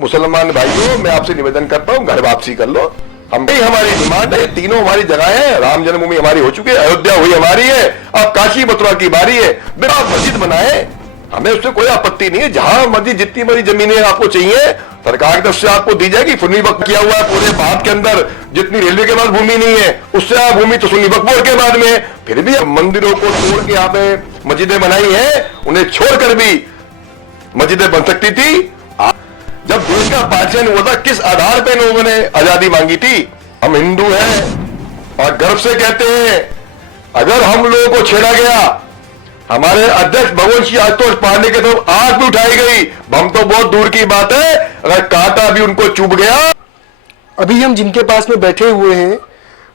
मुसलमान भाइयों, मैं आपसे निवेदन करता हूं, घर वापसी कर लो। हमारी डिमांड है, तीनों हमारी जगह है। राम जन्मभूमि हमारी हो चुकी है, अयोध्या हुई हमारी है, अब काशी मथुरा की बारी है। बिना मस्जिद बनाए हमें उससे कोई आपत्ति नहीं है। जहां मस्जिद, जितनी बड़ी जमीनें आपको चाहिए सरकार की तरफ से आपको दी जाएगी। सुन्नी वक्फ किया हुआ है पूरे भारत के अंदर, जितनी रेलवे के पास भूमि नहीं है उससे आप भूमि तो सुन्नी वक्फ बोर्ड के बाद में। फिर भी मंदिरों को तोड़ के यहाँ पे मस्जिदें बनाई है, उन्हें छोड़कर भी मस्जिदें बन सकती थी। जब देश का पार्टीशन हुआ था, किस आधार पे लोगों ने आजादी मांगी थी? हम हिंदू हैं और गर्व से कहते हैं, अगर हम लोगों को छेड़ा गया, हमारे अध्यक्ष भगवंत सिंह आशुतोष पांडे के तरफ आंख भी उठाई गई, हम तो बहुत दूर की बात है, अगर कांटा भी उनको चुभ गया। अभी हम जिनके पास में बैठे हुए हैं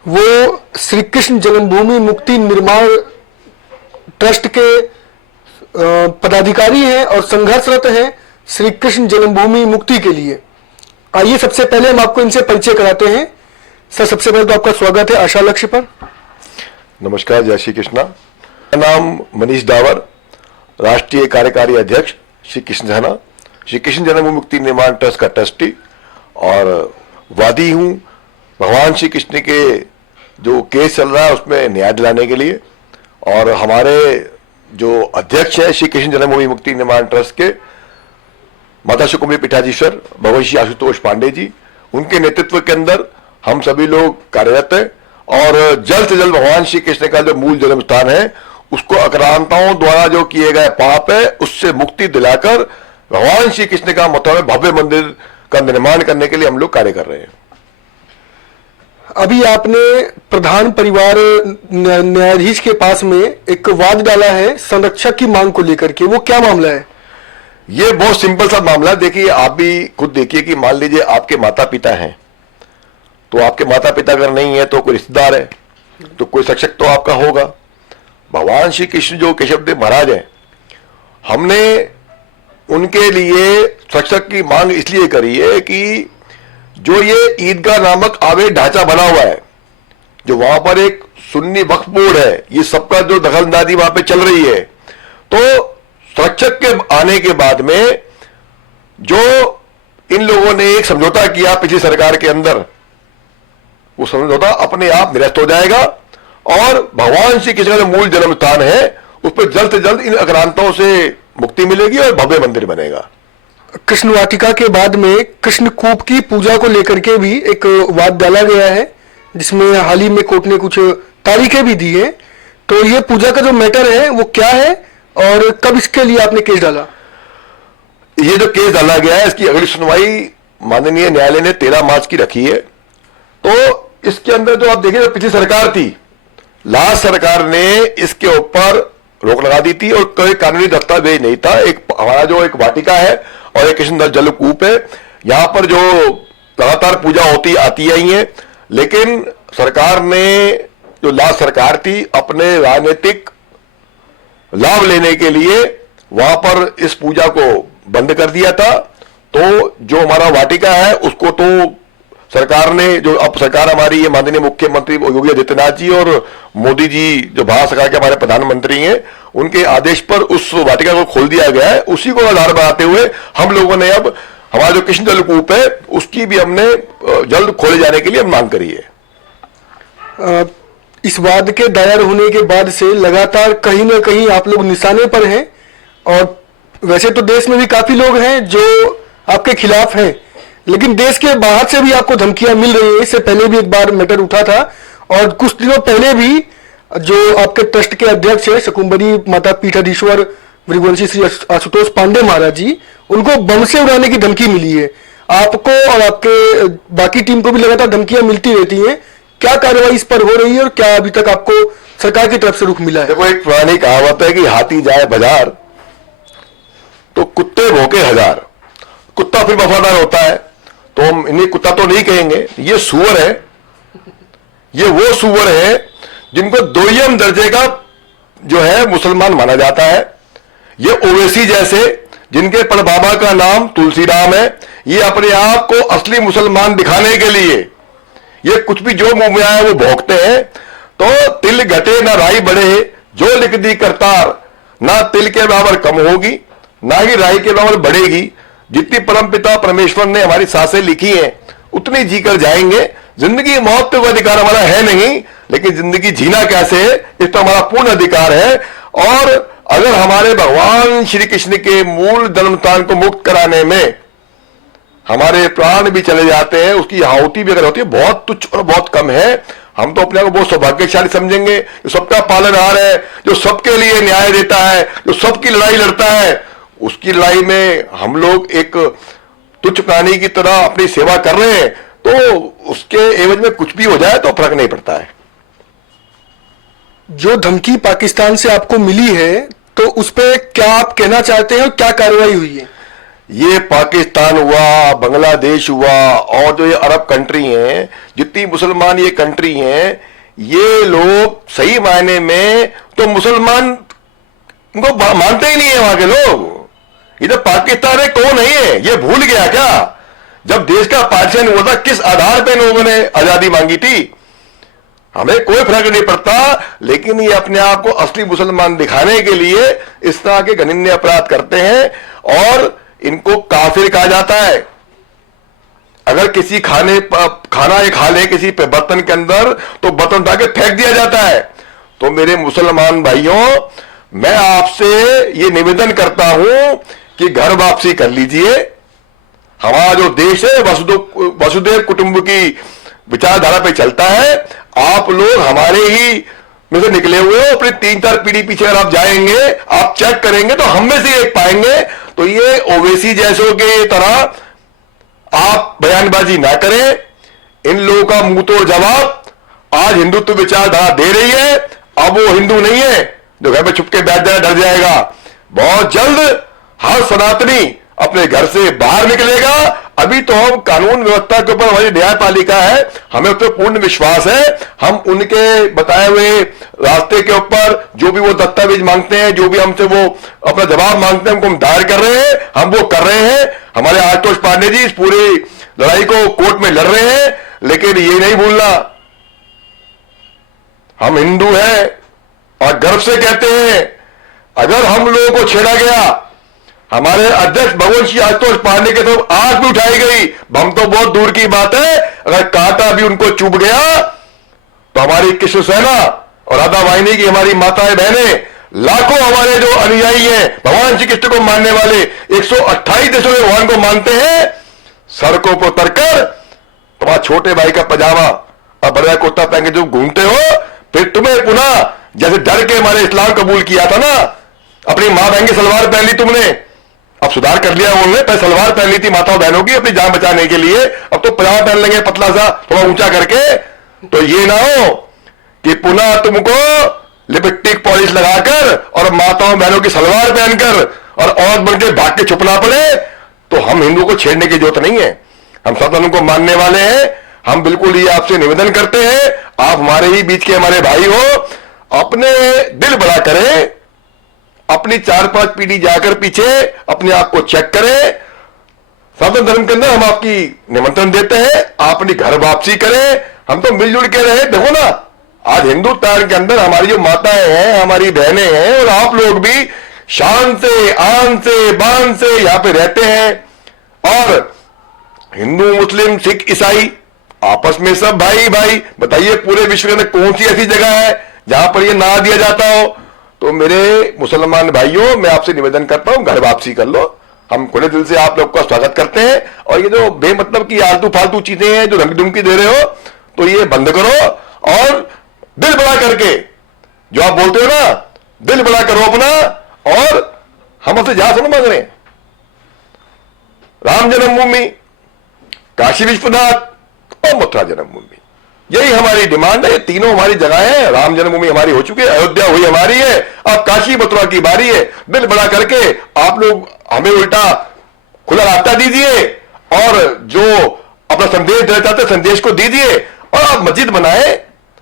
वो श्री कृष्ण जन्मभूमि मुक्ति निर्माण ट्रस्ट के पदाधिकारी हैं और संघर्षरत हैं श्री कृष्ण जन्मभूमि मुक्ति के लिए। आइए सबसे पहले हम आपको इनसे परिचय कराते हैं। सर, सबसे पहले तो आपका स्वागत है आशा लक्ष्य पर। नमस्कार, जय श्री कृष्णा। मेरा नाम मनीष डावर, राष्ट्रीय कार्यकारी अध्यक्ष श्री कृष्ण झना, श्री कृष्ण जन्मभूमि मुक्ति निर्माण ट्रस्ट का ट्रस्टी और वादी हूं भगवान श्री कृष्ण के जो केस चल रहा है उसमें न्याय दिलाने के लिए। और हमारे जो अध्यक्ष है श्री कृष्ण जन्मभूमि मुक्ति निर्माण ट्रस्ट के माता सुकुमारी पीठाधीश्वर भगवंत श्री आशुतोष पांडे जी, उनके नेतृत्व के अंदर हम सभी लोग कार्यरत हैं और जल्द से जल्द भगवान श्री कृष्ण का जो मूल जन्म स्थान है उसको आक्रांताओं द्वारा जो किए गए पाप है उससे मुक्ति दिलाकर भगवान श्री कृष्ण का मथुरा में भव्य मंदिर का निर्माण करने के लिए हम लोग कार्य कर रहे हैं। अभी आपने प्रधान परिवार न्यायाधीश के पास में एक वाद डाला है संरक्षक की मांग को लेकर के, वो क्या मामला है? ये बहुत सिंपल सा मामला है। देखिए, आप भी खुद देखिए कि मान लीजिए आपके माता पिता हैं, तो आपके माता पिता अगर नहीं है तो कोई रिश्तेदार है, तो कोई शिक्षक तो आपका होगा। भगवान श्री कृष्ण जो केशव देव महाराज हैं, हमने उनके लिए शिक्षक की मांग इसलिए करी है कि जो ये ईदगाह नामक आवेश ढांचा बना हुआ है, जो वहां पर एक सुन्नी वक्फ बोर्ड है, ये सबका जो दखलंदाजी वहां पे चल रही है, तो संरक्षक के आने के बाद में जो इन लोगों ने एक समझौता किया पिछली सरकार के अंदर, वो समझौता अपने आप निरस्त हो जाएगा और भगवान श्री कृष्ण का जो मूल जन्म स्थान है उस पर जल्द से जल्द इन आक्रांताओं से मुक्ति मिलेगी और भव्य मंदिर बनेगा। कृष्ण वाटिका के बाद में कृष्ण कूप की पूजा को लेकर के भी एक वाद डाला गया है, जिसमें हाल ही में कोर्ट ने कुछ तारीखें भी दी है। तो ये पूजा का जो मैटर है वो क्या है और कब इसके लिए आपने केस डाला? ये जो केस डाला गया है इसकी अगली सुनवाई माननीय न्यायालय ने 13 मार्च की रखी है। तो इसके अंदर जो आप देखें, जो पिछली सरकार थी, लास्ट सरकार ने इसके ऊपर रोक लगा दी थी और कोई कानूनी दस्तावेज नहीं था। एक हमारा जो एक वाटिका है और एक कृष्ण जल कूप है, यहां पर जो लगातार पूजा होती आती आई है, लेकिन सरकार ने, जो लास्ट सरकार थी, अपने राजनीतिक लाभ लेने के लिए वहां पर इस पूजा को बंद कर दिया था। तो जो हमारा वाटिका है उसको तो सरकार ने, जो अब सरकार हमारी ये माननीय मुख्यमंत्री योगी आदित्यनाथ जी और मोदी जी जो भारत सरकार के हमारे प्रधानमंत्री हैं, उनके आदेश पर उस वाटिका को खोल दिया गया है। उसी को आधार बनाते हुए हम लोगों ने अब हमारा जो कृष्ण जल कूप है उसकी भी हमने जल्द खोले जाने के लिए मांग करी है। इस वाद के दायर होने के बाद से लगातार कहीं ना कहीं आप लोग निशाने पर हैं और वैसे तो देश में भी काफी लोग हैं जो आपके खिलाफ हैं, लेकिन देश के बाहर से भी आपको धमकियां मिल रही है। इससे पहले भी एक बार मैटर उठा था और कुछ दिनों पहले भी जो आपके ट्रस्ट के अध्यक्ष है सुकुमारी माता पीठाधीश्वर भृगुवंशी श्री आशुतोष पांडे महाराज जी, उनको बम से उड़ाने की धमकी मिली है। आपको और आपके बाकी टीम को भी लगातार धमकियां मिलती रहती हैं। क्या कार्रवाई इस पर हो रही है और क्या अभी तक आपको सरकार की तरफ से रुख मिला है? देखो, एक पुरानी कहावत है कि हाथी जाए बाजार तो कुत्ते भौंके हजार। कुत्ता फिर वफादार होता है, तो हम इन्हें कुत्ता तो नहीं कहेंगे, ये सुअर है। ये वो सुअर है जिनको दोयम दर्जे का जो है मुसलमान माना जाता है। ये ओवैसी जैसे, जिनके परबाबा का नाम तुलसीराम है, ये अपने आप को असली मुसलमान दिखाने के लिए ये कुछ भी जो मुंह में आए वो भोंकते हैं। तो तिल घटे ना राई बढ़े, जो लिख दी करतार, ना तिल के बराबर कम होगी ना ही राई के बराबर बढ़ेगी। जितनी परमपिता परमेश्वर ने हमारी सांसें लिखी हैं उतनी जीकर जाएंगे। जिंदगी मौत पे कोई अधिकार हमारा है नहीं, लेकिन जिंदगी जीना कैसे है इस पर हमारा पूर्ण अधिकार है। और अगर हमारे भगवान श्री कृष्ण के मूल जन्म स्थान को मुक्त कराने में हमारे प्राण भी चले जाते हैं, उसकी आहुति भी अगर होती है, बहुत तुच्छ और बहुत कम है। हम तो अपने आप को बहुत सौभाग्यशाली समझेंगे जो सबका पालनहार है, जो सबके लिए न्याय देता है, जो सबकी लड़ाई लड़ता है। उसकी लड़ाई में हम लोग एक तुच्छ प्राणी की तरह अपनी सेवा कर रहे हैं, तो उसके एवज में कुछ भी हो जाए तो फर्क नहीं पड़ता है। जो धमकी पाकिस्तान से आपको मिली है, तो उस पर क्या आप कहना चाहते हैं और क्या कार्रवाई हुई है? ये पाकिस्तान हुआ, बांग्लादेश हुआ, और जो ये अरब कंट्री हैं, जितनी मुसलमान ये कंट्री हैं, ये लोग सही मायने में तो मुसलमान को मानते ही नहीं है। वहां के लोग ये जो पाकिस्तान है कौन नहीं है ये भूल गया क्या? जब देश का पार्टीशन हुआ था किस आधार पे लोगों ने आजादी मांगी थी? हमें कोई फर्क नहीं पड़ता, लेकिन ये अपने आप को असली मुसलमान दिखाने के लिए इस तरह के घृण्य अपराध करते हैं और इनको काफिर कहा जाता है। अगर किसी खाना ये खा ले किसी पे बर्तन के अंदर, तो बर्तन उठा के फेंक दिया जाता है। तो मेरे मुसलमान भाइयों, मैं आपसे ये निवेदन करता हूं कि घर वापसी कर लीजिए। हमारा जो देश है वसुदेव कुटुंब की विचारधारा पे चलता है। आप लोग हमारे ही में से निकले हुए हो, अपनी 3-4 पीढ़ी पीछे अगर आप जाएंगे, आप चेक करेंगे तो हम में से एक पाएंगे। तो ये ओवैसी जैसों के तरह आप बयानबाजी ना करें। इन लोगों का मुंह तोड़ जवाब आज हिंदुत्व विचारधारा दे रही है। अब वो हिंदू नहीं है जो घर में छुपके बैठ जाए डर जाएगा। बहुत जल्द हर सनातनी अपने घर से बाहर निकलेगा। अभी तो हम कानून व्यवस्था के ऊपर हमारी न्यायपालिका है, हमें उस पर पूर्ण विश्वास है। हम उनके बताए हुए रास्ते के ऊपर जो भी वो दस्तावेज मांगते हैं, जो भी हमसे वो अपना जवाब मांगते हैं, हमको हम दायर कर रहे हैं, हम वो कर रहे हैं। हमारे आशुतोष पांडे जी इस पूरी लड़ाई को कोर्ट में लड़ रहे हैं। लेकिन ये नहीं भूलना, हम हिंदू हैं और गर्व से कहते हैं, अगर हम लोगों को छेड़ा गया, हमारे अध्यक्ष भगवंत सिंह आशुतोष पांडे के तो आंख भी उठाई गई, हम तो बहुत दूर की बात है, अगर कांटा भी उनको चुभ गया तो हमारी कृष्ण सेना और राधा वाहिनी की हमारी माताएं बहनें, लाखों हमारे जो अनुयायी हैं, भगवान श्री कृष्ण को मानने वाले 128 देशों में भगवान को मानते हैं, सड़कों पर उतरकर तुम्हारा छोटे भाई का पजामा और बड़ा कुर्ता पहन के जो घूमते हो, फिर तुम्हें पुनः जैसे डर के हमारे इस्लाम कबूल किया था ना, अपनी मां बहन की सलवार पहन ली तुमने, अब सुधार कर लिया उन्होंने, पहले सलवार पहन ली थी माताओं बहनों की अपनी जान बचाने के लिए, अब तो पजामा पहन लेंगे पतला सा थोड़ा ऊंचा करके। तो ये ना हो कि पुनः तुमको लिपस्टिक पॉलिश लगाकर और माताओं बहनों की सलवार पहनकर और औरत बन के भाग के छुपना पड़े। तो हम हिंदू को छेड़ने की जरूरत नहीं है, हम सनातन को मानने वाले हैं। हम बिल्कुल ये आपसे निवेदन करते हैं, आप हमारे ही बीच के हमारे भाई हो, अपने दिल बड़ा करें, अपनी 4-5 पीढ़ी जाकर पीछे अपने आप को चेक करें। सनातन धर्म के अंदर हम आपकी निमंत्रण देते हैं, आप अपनी घर वापसी करें, हम तो मिलजुल के रहे। देखो ना, आज हिंदुस्तान के अंदर हमारी जो माताएं हैं, हमारी बहनें हैं, और आप लोग भी शान से आन से बान से यहां पे रहते हैं। और हिंदू मुस्लिम सिख ईसाई आपस में सब भाई भाई। बताइए पूरे विश्व के अंदर कौन सी ऐसी जगह है जहां पर यह ना दिया जाता हो? तो मेरे मुसलमान भाइयों, मैं आपसे निवेदन करता हूं, घर वापसी कर लो। हम खुले दिल से आप लोग का स्वागत करते हैं। और ये जो बेमतलब की आलतू फालतू चीजें हैं जो धमकी दे रहे हो, तो ये बंद करो और दिल बड़ा करके जो आप बोलते हो ना, दिल बड़ा करो अपना। और हम आपसे जहां सुनो मांग रहे हैं, राम जन्मभूमि, काशी विश्वनाथ और मथुरा जन्मभूमि, यही हमारी डिमांड है। ये तीनों हमारी जगह है। राम जन्मभूमि हमारी हो चुकी है, अयोध्या हुई हमारी है, अब काशी मथुरा की बारी है। दिल बड़ा करके आप लोग हमें उल्टा खुला रास्ता दीजिए और जो अपना संदेश देना चाहते संदेश को दीजिए। और आप मस्जिद बनाए,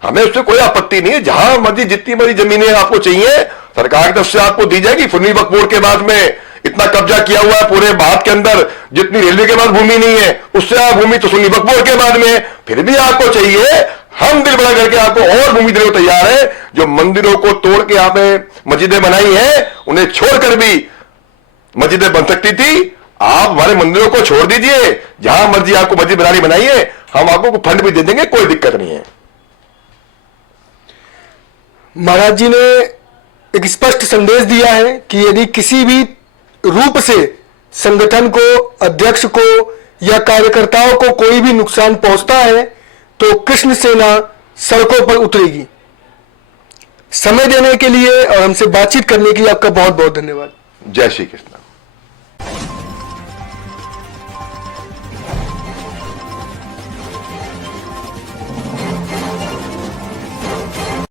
हमें उससे कोई आपत्ति नहीं है। जहां मर्जी जितनी बड़ी जमीनें आपको चाहिए सरकार की तरफ से आपको दी जाएगी। सुन्नी वक्फ बोर्ड के बाद में इतना कब्जा किया हुआ है पूरे भारत के अंदर, जितनी रेलवे के बाद भूमि नहीं है, उससे आप भूमि तो सुन्नी वक्फ बोर्ड के बाद में फिर भी आपको चाहिए। हम दिल बड़ा करके आपको और भूमि देने को तैयार है। जो मंदिरों को तोड़ के यहाँ पे मस्जिदें बनाई हैं, उन्हें छोड़कर भी मस्जिदें बन सकती थी। आप हमारे मंदिरों को छोड़ दीजिए, जहां मर्जी आपको मस्जिद बनानी बनाइए, हम आपको फंड भी दे देंगे, कोई दिक्कत नहीं है। महाराज जी ने एक स्पष्ट संदेश दिया है कि यदि किसी भी रूप से संगठन को, अध्यक्ष को या कार्यकर्ताओं को कोई भी नुकसान पहुंचता है तो कृष्ण सेना सड़कों पर उतरेगी। समय देने के लिए और हमसे बातचीत करने के लिए आपका बहुत बहुत धन्यवाद। जय श्री कृष्ण।